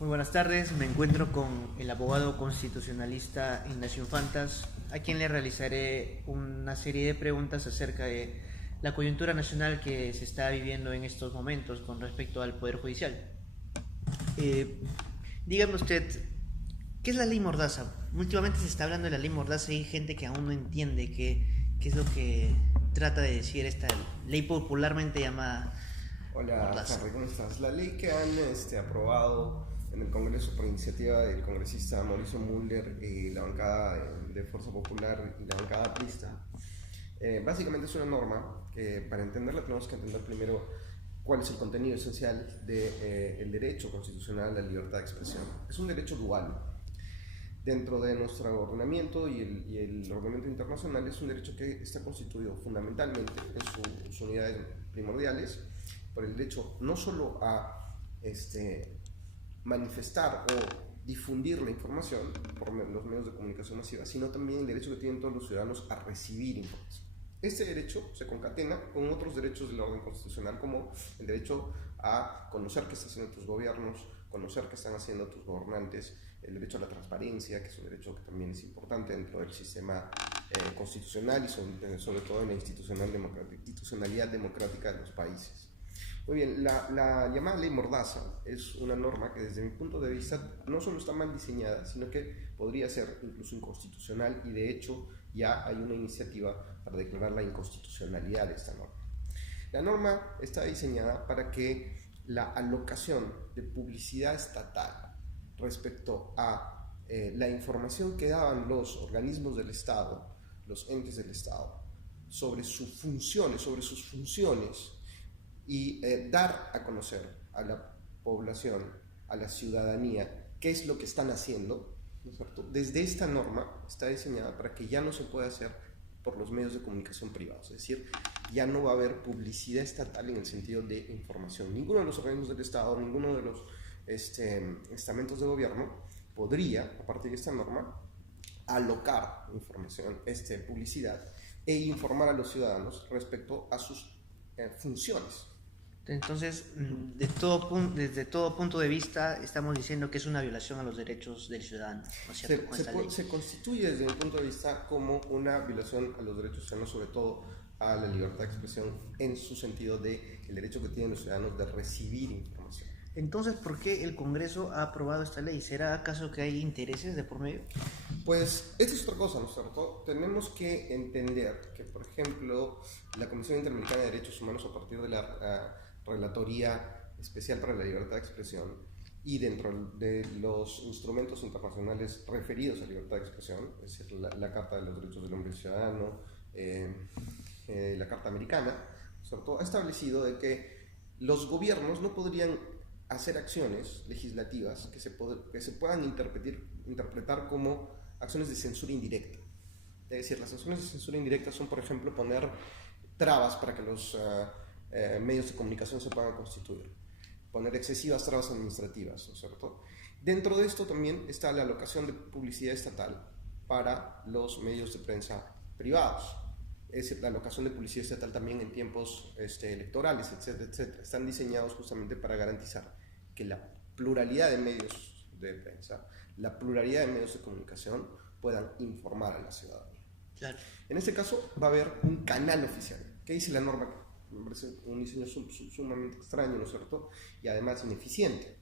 Muy buenas tardes, me encuentro con el abogado constitucionalista Ignacio Infantas, a quien le realizaré una serie de preguntas acerca de la coyuntura nacional que se está viviendo en estos momentos con respecto al Poder Judicial. Eh, Dígame usted, ¿qué es la ley Mordaza? Últimamente se está hablando de la ley Mordaza y hay gente que aún no entiende qué es lo que trata de decir esta ley popularmente llamada Hola, Mordaza. Henry, ¿cómo estás? La ley que han aprobado en el Congreso por iniciativa del congresista Mauricio Müller y la bancada de Fuerza Popular y la bancada aprista, básicamente es una norma que para entenderla tenemos que entender primero cuál es el contenido esencial del derecho constitucional a la libertad de expresión. Es un derecho dual. Dentro de nuestro ordenamiento y el ordenamiento internacional es un derecho que está constituido fundamentalmente en sus unidades primordiales por el derecho no solo a manifestar o difundir la información por los medios de comunicación masiva, sino también el derecho que tienen todos los ciudadanos a recibir información. Este derecho se concatena con otros derechos del orden constitucional, como el derecho a conocer qué están haciendo tus gobiernos, conocer qué están haciendo tus gobernantes, el derecho a la transparencia, que es un derecho que también es importante dentro del sistema constitucional y sobre todo en la institucionalidad democrática de los países. Muy bien, la llamada ley Mordaza es una norma que desde mi punto de vista no solo está mal diseñada, sino que podría ser incluso inconstitucional y de hecho ya hay una iniciativa para declarar la inconstitucionalidad de esta norma. La norma está diseñada para que la alocación de publicidad estatal respecto a la información que daban los organismos del Estado, los entes del Estado, sobre sus funciones, y dar a conocer a la población, a la ciudadanía, qué es lo que están haciendo, ¿no es cierto? Desde esta norma está diseñada para que ya no se pueda hacer por los medios de comunicación privados, es decir, ya no va a haber publicidad estatal en el sentido de información. Ninguno de los organismos del Estado, ninguno de los estamentos de gobierno podría, a partir de esta norma, alocar información, publicidad e informar a los ciudadanos respecto a sus funciones. Entonces, desde todo punto de vista, estamos diciendo que es una violación a los derechos del ciudadano, ¿no es cierto? Se constituye desde mi punto de vista como una violación a los derechos ciudadanos, sobre todo a la libertad de expresión en su sentido de el derecho que tienen los ciudadanos de recibir información. Entonces, ¿por qué el Congreso ha aprobado esta ley? ¿Será acaso que hay intereses de por medio? Pues esta es otra cosa, ¿no es cierto? Tenemos que entender que, por ejemplo, la Comisión Interamericana de Derechos Humanos, a partir de la Relatoría Especial para la Libertad de Expresión y dentro de los instrumentos internacionales referidos a libertad de expresión, es decir, la Carta de los Derechos del Hombre y Ciudadano, la Carta Americana, ¿cierto?, ha establecido de que los gobiernos no podrían hacer acciones legislativas que se puedan interpretar como acciones de censura indirecta. Es decir, las acciones de censura indirecta son, por ejemplo, poner trabas para que los medios de comunicación se puedan constituir, poner excesivas trabas administrativas, ¿no es cierto? Dentro de esto también está la alocación de publicidad estatal para los medios de prensa privados. Es decir, la alocación de publicidad estatal también en tiempos electorales, etcétera, etcétera. Están diseñados justamente para garantizar que la pluralidad de medios de prensa, la pluralidad de medios de comunicación puedan informar a la ciudadanía. Claro. En este caso va a haber un canal oficial. ¿Qué dice la norma? Me parece un diseño sumamente extraño, ¿no es cierto? Y además ineficiente,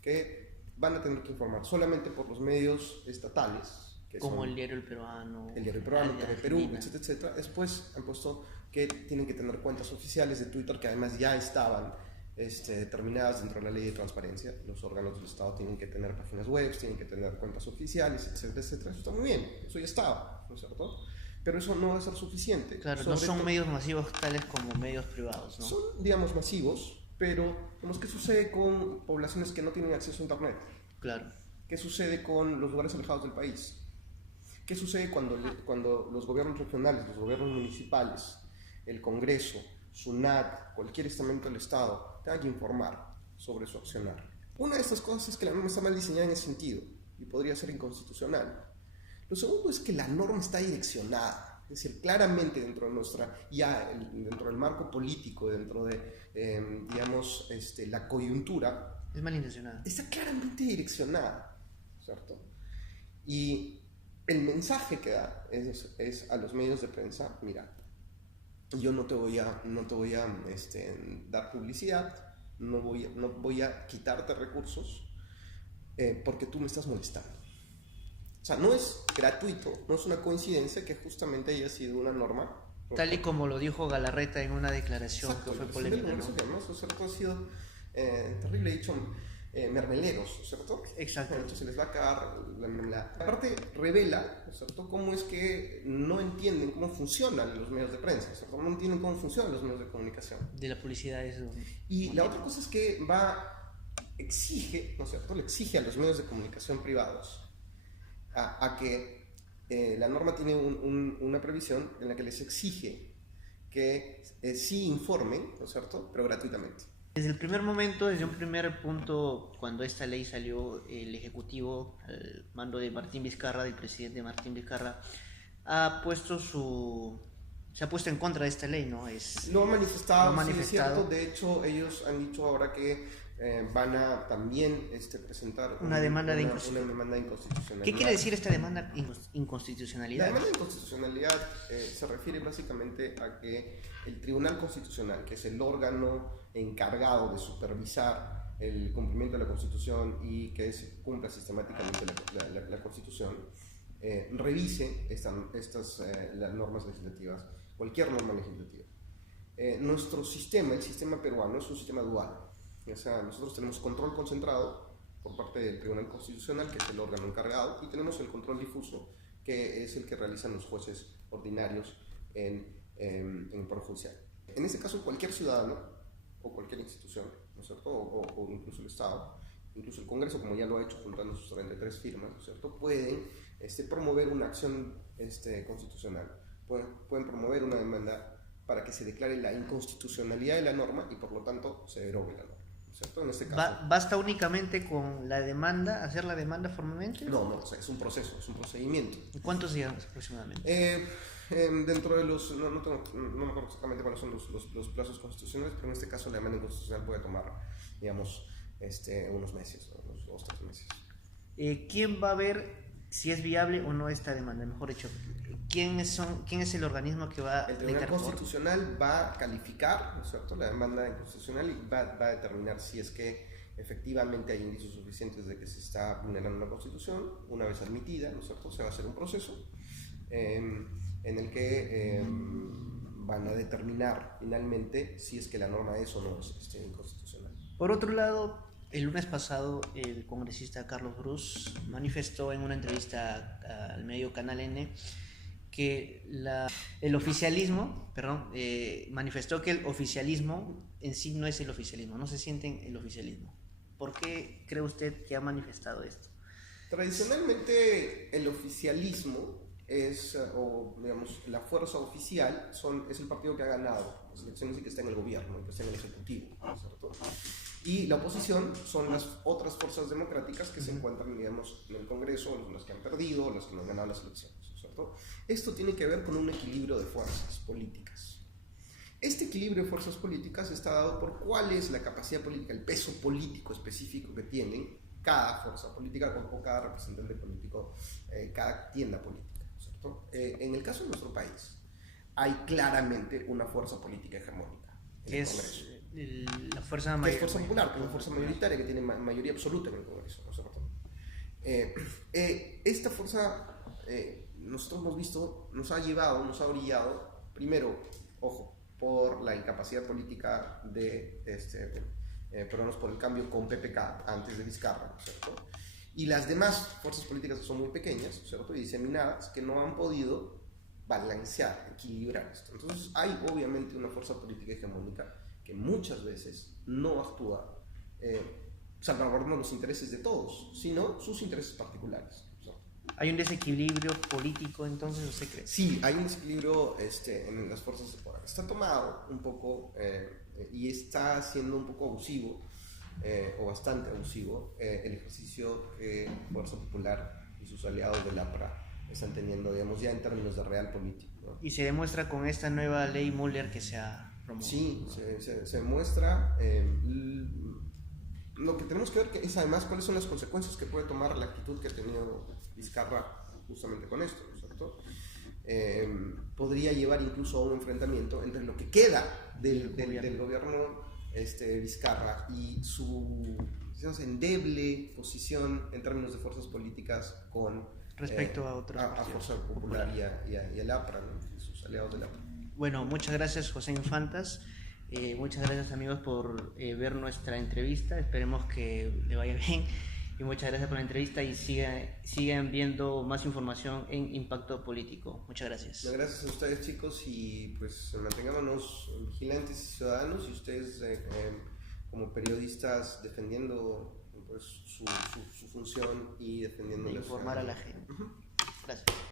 que van a tener que informar solamente por los medios estatales, que como son el Diario El Peruano, el Diario Peruano, de TV Perú, Argentina. etcétera, etcétera. Después han puesto que tienen que tener cuentas oficiales de Twitter, que además ya estaban determinadas dentro de la ley de transparencia. Los órganos del Estado tienen que tener páginas web, tienen que tener cuentas oficiales, etcétera, etcétera. Eso está muy bien, eso ya estaba, ¿no es cierto? Pero eso no va a ser suficiente. Claro, no son medios masivos tales como medios privados, ¿no? Son, digamos, masivos, pero ¿qué sucede con poblaciones que no tienen acceso a Internet? Claro. ¿Qué sucede con los lugares alejados del país? ¿Qué sucede cuando los gobiernos regionales, los gobiernos municipales, el Congreso, SUNAT, cualquier estamento del Estado tenga que informar sobre su accionar? Una de estas cosas es que la norma está mal diseñada en ese sentido y podría ser inconstitucional. Lo segundo es que la norma está direccionada, es decir, claramente dentro del marco político, dentro de, la coyuntura, Es malintencionada. Está claramente direccionada, ¿cierto? Y el mensaje que da es a los medios de prensa: mira, yo no te voy a dar publicidad, no voy a quitarte recursos porque tú me estás molestando. O sea, no es gratuito, no es una coincidencia que justamente haya sido una norma. Tal y como lo dijo Galarreta en una declaración. Exacto, que fue polémica, ¿no? Eso, ¿cierto? Ha sido terrible, dicho, mermeleros, ¿cierto? Exacto. Entonces se les va a acabar la mermelada. Aparte, revela, ¿cierto?, cómo es que no entienden cómo funcionan los medios de prensa, ¿cierto? No entienden cómo funcionan los medios de comunicación. De la publicidad, eso. Y la otra cosa es que exige, ¿no es cierto?, le exige a los medios de comunicación privados a que la norma tiene una previsión en la que les exige que sí informen, ¿no es cierto?, pero gratuitamente. Desde el primer momento, desde un primer punto, cuando esta ley salió, el Ejecutivo, al mando de Martín Vizcarra, del presidente Martín Vizcarra, se ha puesto en contra de esta ley, ¿no? Lo han manifestado, sí, es cierto. De hecho, ellos han dicho ahora que van a también presentar una demanda de inconstitucionalidad. ¿Qué quiere decir esta demanda de inconstitucionalidad? La demanda de inconstitucionalidad se refiere básicamente a que el Tribunal Constitucional, que es el órgano encargado de supervisar el cumplimiento de la Constitución y que se cumpla sistemáticamente la Constitución, revise las normas legislativas, cualquier norma legislativa. Nuestro sistema, el sistema peruano, es un sistema dual. O sea, nosotros tenemos control concentrado por parte del Tribunal Constitucional, que es el órgano encargado, y tenemos el control difuso, que es el que realizan los jueces ordinarios en el Poder Judicial. En este caso, cualquier ciudadano o cualquier institución, ¿no es cierto?, o incluso el Estado, incluso el Congreso, como ya lo ha hecho juntando sus 33 firmas, ¿no es cierto?, pueden promover una acción constitucional, pueden promover una demanda para que se declare la inconstitucionalidad de la norma y por lo tanto se derogue la norma, ¿cierto? En este caso, ¿Basta únicamente con la demanda, hacer la demanda formalmente? No, o sea, es un proceso, es un procedimiento. ¿Cuántos días aproximadamente? Dentro de los, no me acuerdo exactamente cuáles son los plazos constitucionales, pero en este caso la demanda inconstitucional puede tomar, digamos, unos meses, unos 2 o 3 meses. ¿Quién va a ver si es viable o no esta demanda? Mejor dicho, ¿quién es el organismo que va a... El Tribunal Constitucional va a calificar, ¿no es cierto?, la demanda inconstitucional y va a determinar si es que efectivamente hay indicios suficientes de que se está vulnerando la Constitución. Una vez admitida, ¿no es cierto?, se va a hacer un proceso en el que van a determinar finalmente si es que la norma es o no es inconstitucional. Por otro lado, el lunes pasado el congresista Carlos Brus manifestó en una entrevista al medio Canal N que el oficialismo, manifestó que el oficialismo en sí no es el oficialismo, no se sienten el oficialismo. ¿Por qué cree usted que ha manifestado esto? Tradicionalmente el oficialismo digamos, la fuerza oficial es el partido que ha ganado las elecciones y que está en el gobierno, que está en el ejecutivo, ¿no es cierto? Y la oposición son las otras fuerzas democráticas que se encuentran, digamos, en el Congreso, las que han perdido, las que no han ganado las elecciones, ¿no es cierto? Esto tiene que ver con un equilibrio de fuerzas políticas. Este equilibrio de fuerzas políticas está dado por cuál es la capacidad política, el peso político específico que tienen cada fuerza política o cada representante político, cada tienda política. En el caso de nuestro país, hay claramente una fuerza política hegemónica en el Congreso. La fuerza que es fuerza popular, que es una fuerza mayoritaria que tiene mayoría absoluta en el Congreso, ¿no es cierto? Esta fuerza, nosotros hemos visto, nos ha orillado, primero, ojo, por la incapacidad política de Peruanos por el Cambio con PPK antes de Vizcarra, ¿no es cierto? Y las demás fuerzas políticas que son muy pequeñas, ¿cierto?, y diseminadas, que no han podido balancear, equilibrar esto. Entonces hay obviamente una fuerza política hegemónica que muchas veces no actúa salvaguardando los intereses de todos, sino sus intereses particulares, ¿cierto? ¿Hay un desequilibrio político entonces, usted cree? Sí, hay un desequilibrio en las fuerzas de poder. Está tomado un poco y está siendo un poco abusivo, o bastante abusivo, el ejercicio que Fuerza Popular y sus aliados del APRA están teniendo, digamos, ya en términos de real político, ¿no? Y se demuestra con esta nueva ley Müller que se ha promovido. Sí, se demuestra. lo que tenemos que ver es además cuáles son las consecuencias que puede tomar la actitud que ha tenido Vizcarra justamente con esto, ¿no es cierto? Podría llevar incluso a un enfrentamiento entre lo que queda del gobierno Vizcarra y su, digamos, endeble posición en términos de fuerzas políticas con respecto a otros a Fuerza Popular y al APRA, ¿no? Y sus aliados del APRA. Bueno, muchas gracias, José Infantas. Muchas gracias, amigos, por ver nuestra entrevista. Esperemos que le vaya bien. Y muchas gracias por la entrevista y sigan viendo más información en Impacto Político. Muchas gracias. Gracias a ustedes, chicos, y pues mantengámonos vigilantes y ciudadanos, y ustedes como periodistas defendiendo pues su función y defendiendo de informar a la gente. Gracias.